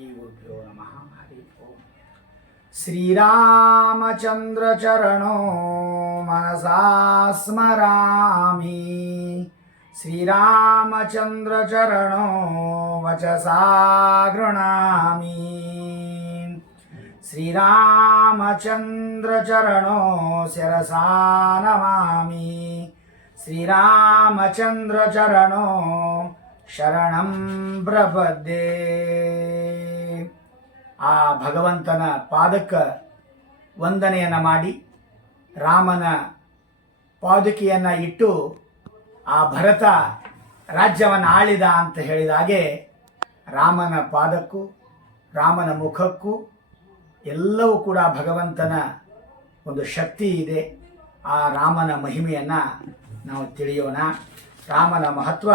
गुरुभ्यो नमः। हरि ओम। श्रीरामचंद्र चरणो मनसा स्मरामि, श्रीरामचंद्र चरणो वचसा गृह्णामि, श्रीरामचंद्र चरणो शिरसा नमामि, श्रीरामचंद्र चरणो ಶರಣಂ ಪ್ರಪದ್ಯೆ. ಆ ಭಗವಂತನ ಪಾದಕ್ಕೆ ವಂದನೆಯನ್ನು ಮಾಡಿ ರಾಮನ ಪಾದುಕೆಯನ್ನು ಇಟ್ಟು ಆ ಭರತ ರಾಜ್ಯವನ್ನು ಆಳಿದ ಅಂತ ಹೇಳಿದಾಗೆ ರಾಮನ ಪಾದಕ್ಕೂ ರಾಮನ ಮುಖಕ್ಕೂ ಎಲ್ಲವೂ ಕೂಡ ಭಗವಂತನ ಒಂದು ಶಕ್ತಿ ಇದೆ. ಆ ರಾಮನ ಮಹಿಮೆಯನ್ನು ನಾವು ತಿಳಿಯೋಣ. ರಾಮನ ಮಹತ್ವ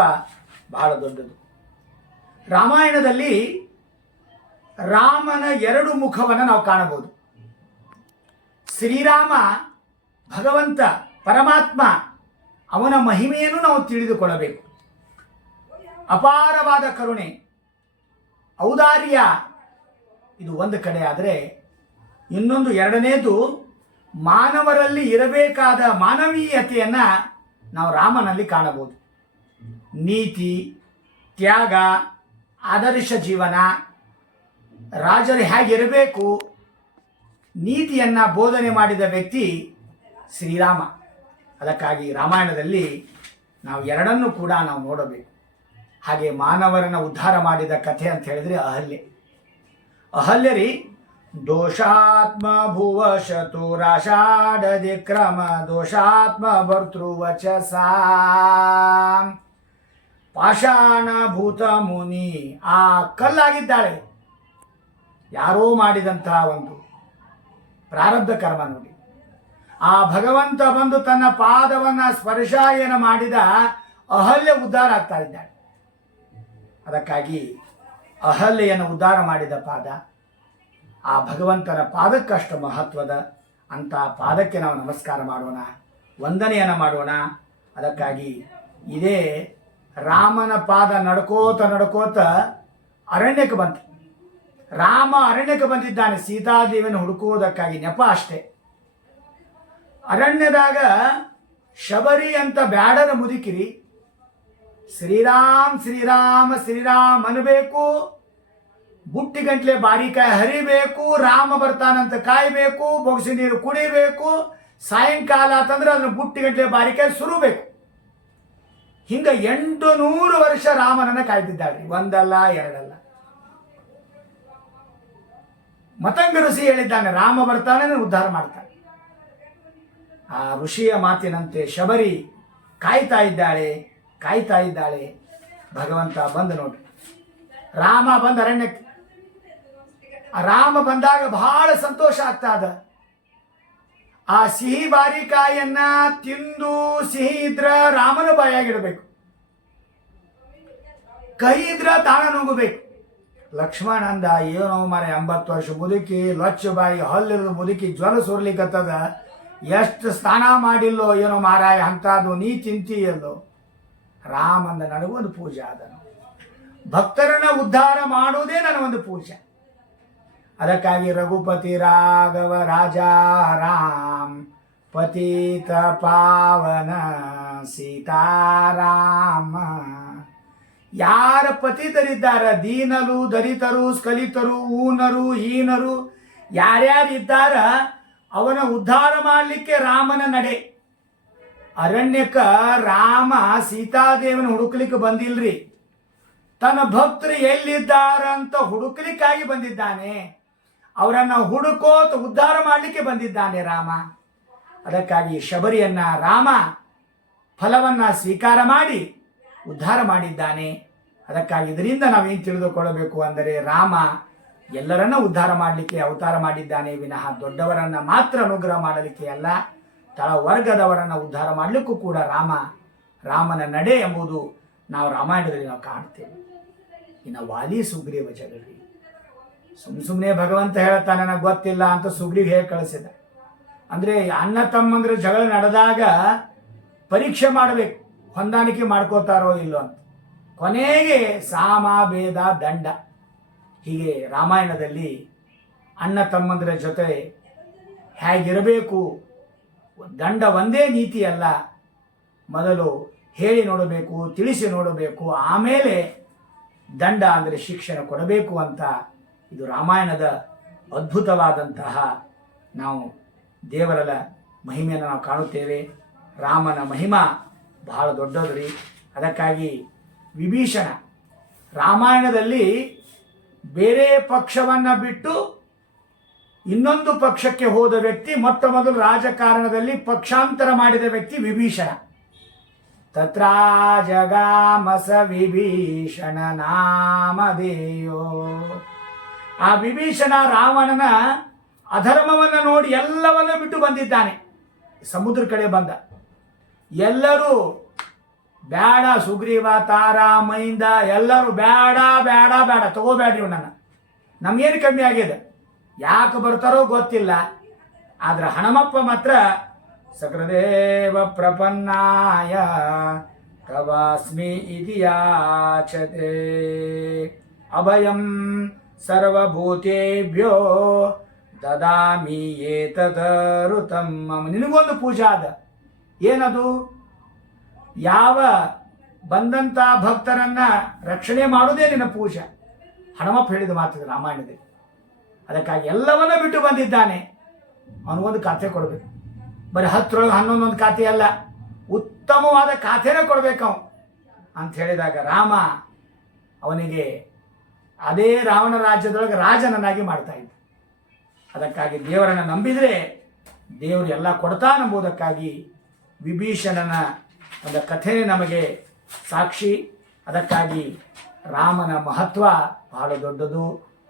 ಬಹಳ ದೊಡ್ಡದು. ರಾಮಾಯಣದಲ್ಲಿ ರಾಮನ ಎರಡು ಮುಖವನ್ನು ನಾವು ಕಾಣಬಹುದು. ಶ್ರೀರಾಮ ಭಗವಂತ ಪರಮಾತ್ಮ, ಅವನ ಮಹಿಮೆಯನ್ನು ನಾವು ತಿಳಿದುಕೊಳ್ಳಬೇಕು. ಅಪಾರವಾದ ಕರುಣೆ, ಔದಾರ್ಯ, ಇದು ಒಂದು ಕಡೆ ಆದರೆ ಇನ್ನೊಂದು ಎರಡನೇದು ಮಾನವರಲ್ಲಿ ಇರಬೇಕಾದ ಮಾನವೀಯತೆಯನ್ನು ನಾವು ರಾಮನಲ್ಲಿ ಕಾಣಬಹುದು. ನೀತಿ, ತ್ಯಾಗ, ಆದರ್ಶ ಜೀವನ, ರಾಜರು ಹೇಗಿರಬೇಕು, ನೀತಿಯನ್ನು ಬೋಧನೆ ಮಾಡಿದ ವ್ಯಕ್ತಿ ಶ್ರೀರಾಮ. ಅದಕ್ಕಾಗಿ ರಾಮಾಯಣದಲ್ಲಿ ನಾವು ಎರಡನ್ನೂ ಕೂಡ ನಾವು ನೋಡಬೇಕು. ಹಾಗೆ ಮಾನವರನ್ನು ಉದ್ಧಾರ ಮಾಡಿದ ಕಥೆ ಅಂತ ಹೇಳಿದ್ರೆ ಅಹಲ್ಯರಿ ದೋಷಾತ್ಮ ಭುವ ಶತುರಾಷಾಢದಿ ಕ್ರಮ ದೋಷಾತ್ಮ ಭರ್ತೃವಚಸ ಪಾಷಾಣ ಭೂತ ಮುನಿ. ಆ ಕಲ್ಲಾಗಿದ್ದಾಳೆ. ಯಾರೋ ಮಾಡಿದಂತಹ ಒಂದು ಪ್ರಾರಬ್ಧ ಕರ್ಮ ನೋಡಿ. ಆ ಭಗವಂತ ಬಂದು ತನ್ನ ಪಾದವನ್ನು ಸ್ಪರ್ಶ ಏನು ಮಾಡಿದ ಅಹಲ್ಯ ಉದ್ಧಾರ ಆಗ್ತಾ ಇದ್ದಾಳೆ. ಅದಕ್ಕಾಗಿ ಅಹಲ್ಯೆಯನ್ನು ಉದ್ಧಾರ ಮಾಡಿದ ಪಾದ ಆ ಭಗವಂತನ ಪಾದಕ್ಕಷ್ಟು ಮಹತ್ವದ ಅಂತ ಪಾದಕ್ಕೆ ನಾವು ನಮಸ್ಕಾರ ಮಾಡೋಣ, ವಂದನೆಯನ್ನು ಮಾಡೋಣ. ಅದಕ್ಕಾಗಿ ಇದೇ ರಾಮನ ಪಾದ ನಡ್ಕೋತ ಅರಣ್ಯಕ್ಕೆ ಬಂತು. ರಾಮ ಅರಣ್ಯಕ್ಕೆ ಬಂದಿದ್ದಾನೆ ಸೀತಾದೇವಿಯನ್ನು ಹುಡುಕುವುದಕ್ಕಾಗಿ, ನೆಪ ಅಷ್ಟೇ. ಅರಣ್ಯದಾಗ ಶಬರಿ ಅಂತ ಬ್ಯಾಡರ ಮುದುಕಿರಿ ಶ್ರೀರಾಮ್ ಶ್ರೀರಾಮ ಶ್ರೀರಾಮ್ ಅನ್ಬೇಕು, ಬುಟ್ಟಿ ಗಂಟ್ಲೆ ಬಾರಿಕಾಯಿ ಹರಿಬೇಕು, ರಾಮ ಬರ್ತಾನಂತ ಕಾಯಬೇಕು, ಬೊಗಸಿ ನೀರು ಕುಡಿಬೇಕು, ಸಾಯಂಕಾಲ ಅಂತಂದ್ರೆ ಅದನ್ನ ಬುಟ್ಟಿ ಗಂಟ್ಲೆ ಬಾರಿಕಾಯಿ ಸುರಬೇಕು. ಹಿಂಗ 800 ವರ್ಷ ರಾಮನನ್ನ ಕಾಯ್ದಿದ್ದಾಳೆ, ಒಂದಲ್ಲ ಎರಡಲ್ಲ. ಮತಂಗ ಋಷಿ ಹೇಳಿದ್ದಾನೆ, ರಾಮ ಬರ್ತಾನೆ ಉದ್ಧಾರ ಮಾಡ್ತಾನೆ. ಆ ಋಷಿಯ ಮಾತಿನಂತೆ ಶಬರಿ ಕಾಯ್ತಾ ಇದ್ದಾಳೆ. ಭಗವಂತ ಬಂದು ನೋಡ್ರಿ, ರಾಮ ಬಂದ ಅರಣ್ಯಕ್ಕೆ. ರಾಮ ಬಂದಾಗ ಬಹಳ ಸಂತೋಷ ಆಗ್ತದ. ಆ ಸಿಹಿ ಬಾರಿಕಾಯನ್ನ ತಿಂದು ಸಿಹಿ ಇದ್ರ ರಾಮನ ಬಾಯಾಗಿಡಬೇಕು, ಕಹಿ ಇದ್ರ ತಾಣ ನುಂಗಬೇಕು. ಲಕ್ಷ್ಮಣ ಅಂದ, ಏನೋ ಮಾರೆ 80 ವರ್ಷ ಮುದುಕಿ, ಲೊಚ್ಚ ಬಾಯಿ, ಹಲ್ಲಿರದ ಮುದುಕಿ, ಜ್ವರ ಸುರ್ಲಿಕ್ಕತ್ತದ, ಎಷ್ಟು ಸ್ನಾನ ಮಾಡಿಲ್ಲೋ ಏನೋ ಮಾರಾಯ ಅಂತದು ನೀ ತಿಂತೀಯಲ್ಲೋ. ರಾಮಂದ, ನನಗೊಂದು ಪೂಜೆ ಅದನು, ಭಕ್ತರನ್ನ ಉದ್ಧಾರ ಮಾಡುವುದೇ ನನಗೊಂದು ಪೂಜೆ. ಅದಕ್ಕಾಗಿ ರಘುಪತಿ ರಾಘವ ರಾಜ ರಾಮ್ ಪತಿತ ಪಾವನ ಸೀತಾರಾಮ. ಯಾರ ಪತಿತರಿದ್ದಾರ, ದೀನರು, ದಲಿತರು, ಸ್ಖಲಿತರು, ಊನರು, ಹೀನರು ಯಾರ್ಯಾರಿದ್ದಾರ ಅವನ ಉದ್ಧಾರ ಮಾಡಲಿಕ್ಕೆ ರಾಮನ ನಡೆ. ಅರಣ್ಯಕ್ಕ ರಾಮ ಸೀತಾದೇವನ ಹುಡುಕ್ಲಿಕ್ಕೆ ಬಂದಿಲ್ರಿ, ತನ್ನ ಭಕ್ತರು ಎಲ್ಲಿದ್ದಾರಂತ ಹುಡುಕ್ಲಿಕ್ಕಾಗಿ ಬಂದಿದ್ದಾನೆ. ಅವರನ್ನು ಹುಡುಕೋತ ಉದ್ಧಾರ ಮಾಡಲಿಕ್ಕೆ ಬಂದಿದ್ದಾನೆ ರಾಮ. ಅದಕ್ಕಾಗಿ ಶಬರಿಯನ್ನ ರಾಮ ಫಲವನ್ನ ಸ್ವೀಕಾರ ಮಾಡಿ ಉದ್ಧಾರ ಮಾಡಿದ್ದಾನೆ. ಅದಕ್ಕಾಗಿ ಇದರಿಂದ ನಾವೇನು ತಿಳಿದುಕೊಳ್ಳಬೇಕು ಅಂದರೆ, ರಾಮ ಎಲ್ಲರನ್ನ ಉದ್ಧಾರ ಮಾಡಲಿಕ್ಕೆ ಅವತಾರ ಮಾಡಿದ್ದಾನೆ ವಿನಃ ದೊಡ್ಡವರನ್ನ ಮಾತ್ರ ಅನುಗ್ರಹ ಮಾಡಲಿಕ್ಕೆ ಅಲ್ಲ, ತಳವರ್ಗದವರನ್ನು ಉದ್ಧಾರ ಮಾಡಲಿಕ್ಕೂ ಕೂಡ ರಾಮನ ನಡೆ ಎಂಬುದು ನಾವು ರಾಮಾಯಣದಲ್ಲಿ ನಾವು ಕಾಣ್ತೇವೆ. ಇನ್ನು ವಾಲಿ ಸುಗ್ರೀವ ಜಗಳ, ಸುಮ್ಮನೆ ಭಗವಂತ ಹೇಳ್ತಾನೆ ನನಗೆ ಗೊತ್ತಿಲ್ಲ ಅಂತ ಸುಗ್ರೀವ್ ಹೇಳಿ ಕಳಿಸಿದ. ಅಂದರೆ ಅಣ್ಣ ತಮ್ಮಂದ್ರ ಜಗಳ ನಡೆದಾಗ ಪರೀಕ್ಷೆ ಮಾಡಬೇಕು, ಹೊಂದಾಣಿಕೆ ಮಾಡ್ಕೋತಾರೋ ಇಲ್ಲೋ ಅಂತ. ಕೊನೆಗೆ ಸಾಮ ಭೇದ ದಂಡ ಹೀಗೆ ರಾಮಾಯಣದಲ್ಲಿ ಅಣ್ಣ ತಮ್ಮಂದಿರ ಜೊತೆ ಹೇಗಿರಬೇಕು, ದಂಡ ಒಂದೇ ನೀತಿ ಅಲ್ಲ, ಮೊದಲು ಹೇಳಿ ನೋಡಬೇಕು, ತಿಳಿಸಿ ನೋಡಬೇಕು, ಆಮೇಲೆ ದಂಡ ಅಂದರೆ ಶಿಕ್ಷಣ ಕೊಡಬೇಕು ಅಂತ ಇದು ರಾಮಾಯಣದ ಅದ್ಭುತವಾದಂತಹ ನಾವು ದೇವರ ಮಹಿಮೆಯನ್ನು ನಾವು ಕಾಣುತ್ತೇವೆ. ರಾಮನ ಮಹಿಮಾ ಬಹಳ ದೊಡ್ಡದು ರೀ. ಅದಕ್ಕಾಗಿ ವಿಭೀಷಣ ರಾಮಾಯಣದಲ್ಲಿ ಬೇರೆ ಪಕ್ಷವನ್ನು ಬಿಟ್ಟು ಇನ್ನೊಂದು ಪಕ್ಷಕ್ಕೆ ಹೋದ ವ್ಯಕ್ತಿ, ಮೊಟ್ಟ ಮೊದಲು ರಾಜಕಾರಣದಲ್ಲಿ ಪಕ್ಷಾಂತರ ಮಾಡಿದ ವ್ಯಕ್ತಿ ವಿಭೀಷಣ. ತತ್ರ ಜಗಾಮಸ ವಿಭೀಷಣ ನಾಮಧೇಯೋ. ಆ ವಿಭೀಷಣ ರಾವಣನ ಅಧರ್ಮವನ್ನು ನೋಡಿ ಎಲ್ಲವನ್ನೂ ಬಿಟ್ಟು ಬಂದಿದ್ದಾನೆ. ಸಮುದ್ರ ಕಡೆ ಬಂದ. ಎಲ್ಲರೂ ಬೇಡ, ಸುಗ್ರೀವ, ತಾರ, ಮೈಂದ ಎಲ್ಲರೂ ಬೇಡ ಬೇಡ ಬೇಡ, ತಗೋಬೇಡ್ರಿ ಇವನನ್ನು, ನಮಗೇನು ಕಮ್ಮಿ ಆಗಿದೆ, ಯಾಕೆ ಬರ್ತಾರೋ ಗೊತ್ತಿಲ್ಲ. ಆದ್ರೆ ಹನುಮಪ್ಪ ಮಾತ್ರ ಸಕೃದೇವ ಪ್ರಪನ್ನಾಯ ತವಾಸ್ಮಿ ಇತಿ ಯಾಚತೆ ಅಭಯಂ ಸರ್ವಭೂತೇಭ್ಯೋ ದದಾಮಿ ಏತದರುತಂ. ನಿನಗೊಂದು ಪೂಜಾ ಅದ. ಏನದು? ಯಾವ ಬಂದಂಥ ಭಕ್ತರನ್ನ ರಕ್ಷಣೆ ಮಾಡುವುದೇ ನಿನ್ನ ಪೂಜೆ. ಹನುಮಪ್ಪ ಹೇಳಿದ ಮಾತಿದೆ ರಾಮಾಯಣದಲ್ಲಿ. ಅದಕ್ಕಾಗಿ ಎಲ್ಲವನ್ನ ಬಿಟ್ಟು ಬಂದಿದ್ದಾನೆ. ಅವನಿಗೊಂದು ಖಾತೆ ಕೊಡಬೇಕು. ಬರೀ 10 11 ಖಾತೆ ಅಲ್ಲ, ಉತ್ತಮವಾದ ಖಾತೆನೇ ಕೊಡಬೇಕು ಅಂತ ಹೇಳಿದಾಗ ರಾಮ ಅವನಿಗೆ ಅದೇ ರಾವಣ ರಾಜ್ಯದೊಳಗೆ ರಾಜನನ್ನಾಗಿ ಮಾಡ್ತಾ ಇದ್ದ. ಅದಕ್ಕಾಗಿ ದೇವರನ್ನು ನಂಬಿದರೆ ದೇವರು ಎಲ್ಲ ಕೊಡ್ತಾನೆಂಬುದಕ್ಕಾಗಿ ವಿಭೀಷಣನ ಒಂದು ಕಥೆ ನಮಗೆ ಸಾಕ್ಷಿ. ಅದಕ್ಕಾಗಿ ರಾಮನ ಮಹತ್ವ ಬಹಳ ದೊಡ್ಡದು.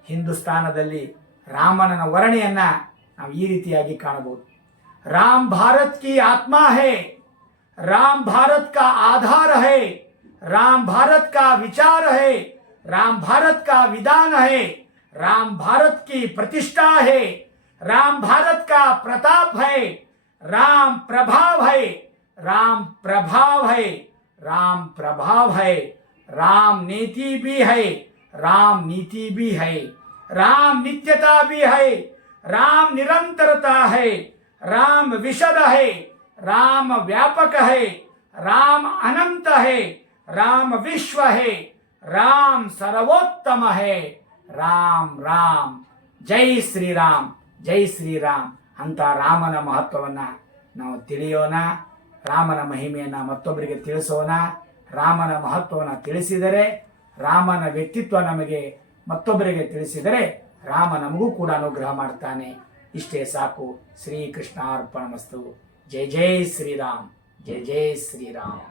ಹಿಂದೂಸ್ತಾನದಲ್ಲಿ ರಾಮನ ವರ್ಣೆಯನ್ನು ನಾವು ಈ ರೀತಿಯಾಗಿ ಕಾಣಬಹುದು. राम भारत की आत्मा है, राम भारत का आधार है, राम भारत का विचार है, राम भारत का विधान है, राम भारत की प्रतिष्ठा है, राम भारत का प्रताप है, राम प्रभाव है, राम प्रभाव है, राम प्रभाव है, राम नीति भी है, राम नीति भी है, राम नित्यता भी है, राम निरंतरता है, राम विशद है, राम व्यापक है, राम अनंत है, राम विश्व है, राम सर्वोत्तम है, राम राम. ಜೈ ಶ್ರೀರಾಮ್, ಜೈ ಶ್ರೀರಾಮ್ ಅಂತ ರಾಮನ ಮಹತ್ವವನ್ನು ನಾವು ತಿಳಿಯೋಣ. ರಾಮನ ಮಹಿಮೆಯನ್ನು ಮತ್ತೊಬ್ಬರಿಗೆ ತಿಳಿಸೋಣ. ರಾಮನ ಮಹತ್ವವನ್ನು ತಿಳಿಸಿದರೆ, ರಾಮನ ವ್ಯಕ್ತಿತ್ವ ನಮಗೆ ಮತ್ತೊಬ್ಬರಿಗೆ ತಿಳಿಸಿದರೆ ರಾಮ ನಮಗೂ ಕೂಡ ಅನುಗ್ರಹ ಮಾಡ್ತಾನೆ. ಇಷ್ಟೇ ಸಾಕು. ಶ್ರೀಕೃಷ್ಣಾರ್ಪಣಮಸ್ತು. ಜೈ ಜೈ ಶ್ರೀರಾಮ್, ಜೈ ಜೈ ಶ್ರೀರಾಮ್.